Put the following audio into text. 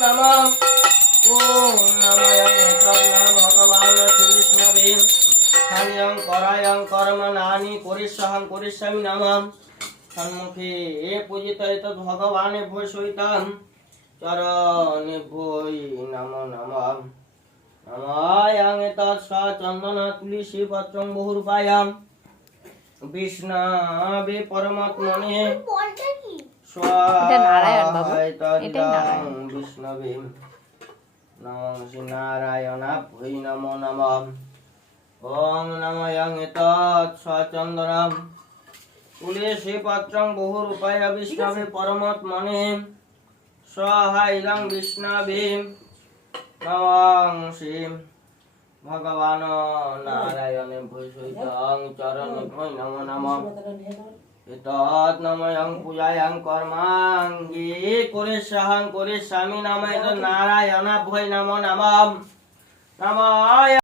নমঃ ওম নমঃ ভগবান শ্রী বিষ্ণবে স্থানীয়ং করায়ং কর্মণানি করিষ্যামি নমঃ সম্মুখে পূজিত ভগবানে ভো সহিতং চরণে ভৈ নমো নমঃ নমায়ং তৎসচন্দন তুলসী পত্রং বহুরূপায়াম বিষ্ণবে পরমাত্মনে স্বাহায়তাদিদাং বিষ্ণবে নমঃ শ্রী নারায়ণাভৈ নমো নমঃ ওম নময়ং তৎসচন্দনম তুলসী পত্রং বহুরূপায় বিষ্ণবে পরমাত্মনে স্বাহায়তাং বিষ্ণবে নমঃ শ্রী ভগবান নারায়ণে ভৈ সহিতং চরণে ভৈ নমো নমঃ এতৎ নময়ং পূজায়ং কর্মাঙ্গি করিষ্যামি নমঃ নারায়ণাভৈ নমো নমঃ নমঃ